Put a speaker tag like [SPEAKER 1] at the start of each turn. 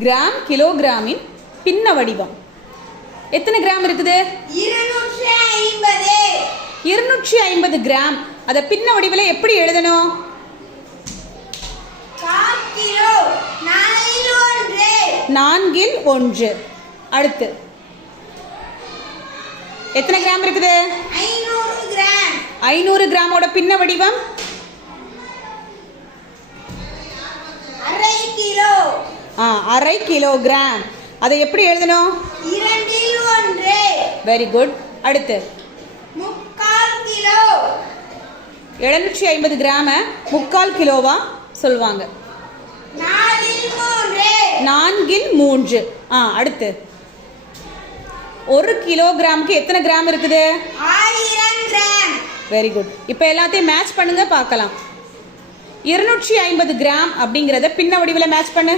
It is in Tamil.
[SPEAKER 1] கிராம் கிலோகிராமின் பின்ன வடிவம். எத்தனை கிராம் இருக்குது?
[SPEAKER 2] இருநூற்றி ஐம்பது.
[SPEAKER 1] கிராம். அதை பின்ன வடிவில் எப்படி எழுதணும்? நான்கில் ஒன்று. அடுத்து. எத்தனை கிராம் இருக்குது?
[SPEAKER 2] ஐநூறு
[SPEAKER 1] கிராமோட பின்ன வடிவம்
[SPEAKER 2] அரை கிலோ
[SPEAKER 1] ஆ அரை கிலோகிராம். அதை எப்படி எழுதணும்?
[SPEAKER 2] இரண்டில் ஒன்று.
[SPEAKER 1] வெரி குட் அடுத்து.
[SPEAKER 2] முக்கால் கிலோ.
[SPEAKER 1] எழுநூற்றி ஐம்பது கிராம முக்கால் கிலோவா சொல்லுவாங்க. நான்கில் மூன்று. ஆ அடுத்து. ஒரு கிலோகிராமுக்கு எத்தனை கிராம் இருக்குது? வெரி குட் இப்போ எல்லாத்தையும் மேட்ச் பண்ணுங்க பார்க்கலாம். இருநூற்றி ஐம்பது கிராம் அப்படிங்கிறத பின்ன வடிவில் மேட்ச் பண்ணு.